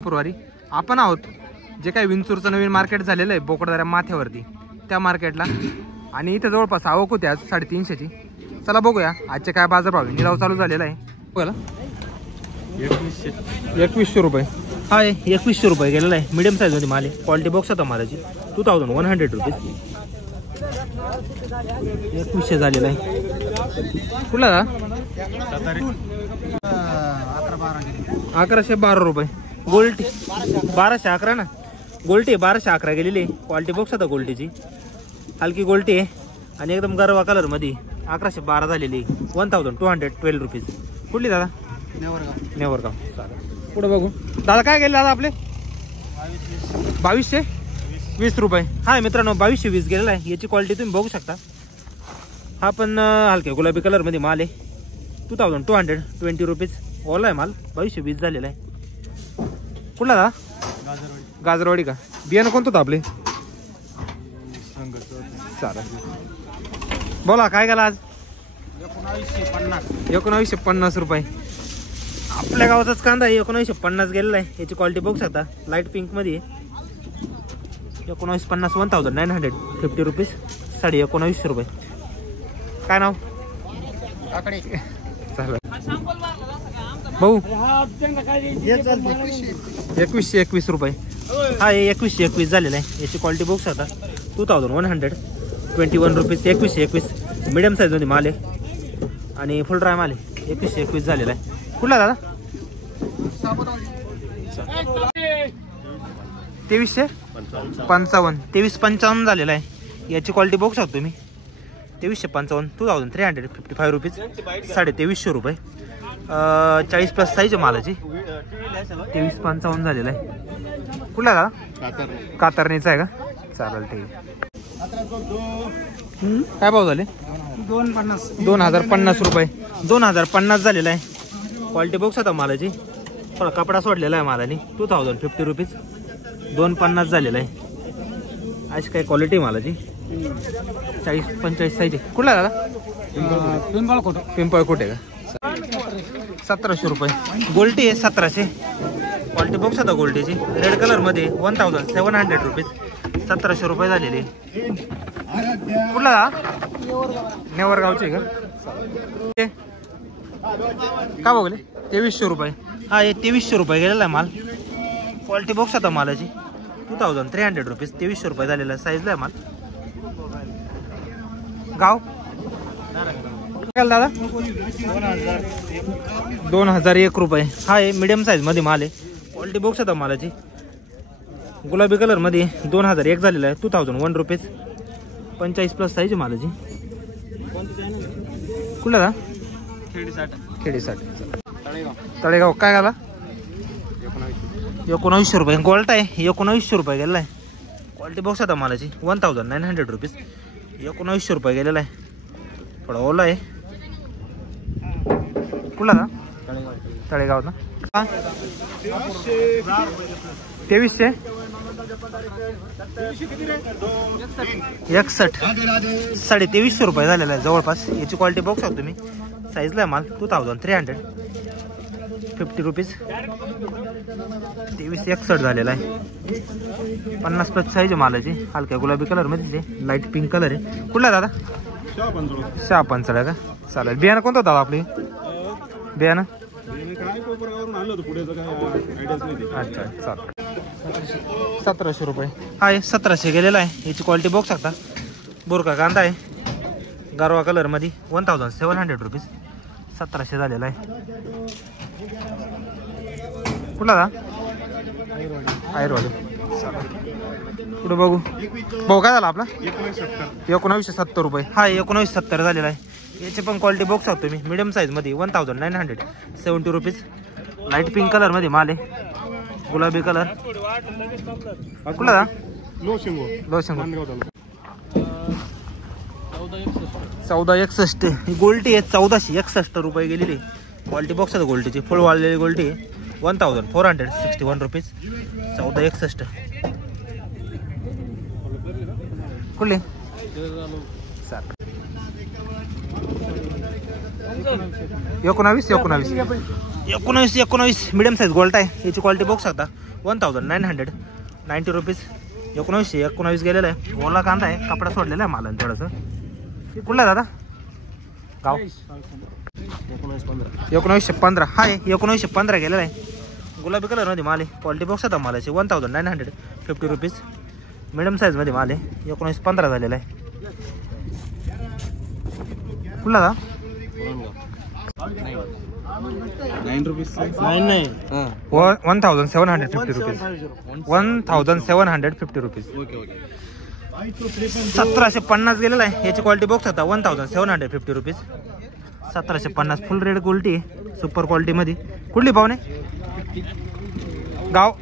February आपण आहोत जे काही विंचूरचं नवीन मार्केट झालेलं आहे बोकडदाऱ्या माथ्यावरती त्या मार्केटला आणि इथे जवळपास आवक होती आज 350ची। चला बघूया आजचे काय बाजारभाव आहे। निलाव चालू झालेला आहे बघा 2100 रुपये। हा 2100 रुपये गेलेला आहे। मीडियम साईज मध्ये माल आहे। क्वालिटी बॉक्स होता मालाची 2100 रुपीज 2100 झालेला आहे। कुठला का 1112 रुपये। गोल्टी 1211 ना। गोल्टी 1211 गेलेली। क्वालिटी बॉक्स होता गोल्टीची हलकी गोल्टी आहे आणि एकदम गरवा कलर मध्ये 1112 झालेली 1212 रुपीज। कुठली दादा नेवरगाव। चालेल पुढे बघू दादा काय गेले दादा आपले 2220 रुपये। हा मित्रांनो 2220 गेलेला आहे। याची क्वालिटी तुम्ही बघू शकता। हा पण हलके गुलाबी कलर मध्ये माल आहे 2220 रुपीज। ओला आहे माल 2220 झालेला आहे। कुठला दादा गाजरवाडी का। बियाणं कोणतं होतं आपले चालेल बोला काय गेला आज 1950 रुपये। आपल्या गावाचाच कांदा 1950 गेलेला आहे। याची क्वालिटी बघू शकता लाईट पिंक मध्ये 1950 1950 रुपीज 1950 रुपये। काय नाव चालेल भाऊ 2121 रुपये। हा 2121 झालेला आहे। याची क्वालिटी बघू शकता 2121 रुपीज 2121 मीडियम साईज मध्ये माल आहे आणि फुल ड्राय माल आहे 2121 झालेला आहे। कुठला दादा 2355 2355 झालेला आहे। याची क्वालिटी बघू शकतो तुम्ही 2355 2355 रुपीज 2350 रुपये 40 प्लस साईज मालाची 2355 झालेला आहे। कुठला दादा कातरणीचा आहे का चालेल ठीक आहे। काय भाव झाले 2050 रुपये 2050 झालेला आहे। क्वालिटी बॉक्स होता मालाची थोडा कपडा सोडलेला आहे मालाने 2050 रुपीज 250 झालेला आहे। अशी काही क्वालिटी मालाची 40-45 साईज आहे। कुठला दादा पिंपळकोट आहे का 1700 रुपये। गोल्टी आहे 1700 क्वालिटी बॉक्स होता गोल्टीची रेड कलर मध्ये 1700 रुपीज 1700 रुपये झालेली। कुठला नेवरगावचे का का बघले 2300 रुपये। हा 2300 रुपये गेलेला आहे माल। क्वालिटी बॉक्स होता मालाची 2300 रुपीज 2300 रुपये झालेला साईजला आहे माल। गाव दादा 2001 रुपये। हा मीडियम साईज मध्ये माल आहे। क्वालिटी बॉक्स होता मालाची गुलाबी कलर मध्ये 2001 झालेला आहे 2001 रुपीज 45 प्लस साईज मालाची। कुठला दा खेडीसाठी तळेगाव काय गाला 1900 रुपये। गोल्ट आहे 1900 रुपये गेलेला आहे। क्वालिटी बॉक्स होता मालाची 1900 रुपीज 1900 रुपये गेलेला आहे। थोडा ओला आहे। कुठला का तळेगाव ना 2361 2350 रुपये झालेला आहे जवळपास। याची क्वालिटी बघू शकतो तुम्ही साईजला आहे माल 2350 रुपीज 2361 झालेला आहे 50 प्लस साईज मालाची हलक्या गुलाबी कलर मध्ये लाईट पिंक कलर आहे। कुठला दादा 56 का चालेल। बियाणं कोणतं दादा आपली बियाणं अच्छा चालेल 1700 रुपये। हा 1700 गेलेला आहे। याची क्वालिटी बघू शकता बोरका कांदा आहे गारवा कलर मध्ये 1700 रुपीज 1700 झालेला आहे। कुठला दा आयरवाडी पुढे बघू भाऊ काय झाला आपला 1970 रुपये। हा 1970 झालेला आहे। याची पण क्वालिटी बघू शकतो मी मीडियम साईज मध्ये 1970 रुपीज लाईट पिंक कलर मध्ये माल आहे गुलाबी कलर। कुठला दा लो शिंगो 1461 गोल्टी आहे 1461 रुपये गेलेली। क्वालिटी बॉक्स आहे गोल्टीची फुल वाळलेली गोल्टी आहे 1461 रुपीज 1461। कुठले 19 मीडियम साईज गोल्ट आहे। याची क्वालिटी बघू शकता 1990 रुपीज. 1919 गेलेला आहे. ओला कांदा आहे, कपडा सोडलेला आहे मला थोडंसं. कुठला दादा गाव? 1915. हाय 1915 गेलेला आहे. गुलाबी कलरमध्ये माल आहे. क्वालिटी बॉक्स होता मालाची. 1950 रुपीज. मिडियम साईजमध्ये माल आहे. 1915 झालेला आहे. कुठला दा? 9 रुपीज. 1750 रुपीज. 1750 रुपीज. 1750 गेलेला आहे. याची क्वालिटी बॉक्स होता. 1750 रुपीज. 1750 फुल रेड क्वालिटी आहे. सुपर क्वालिटी मध्ये. कुठली पाहुणे? गाव?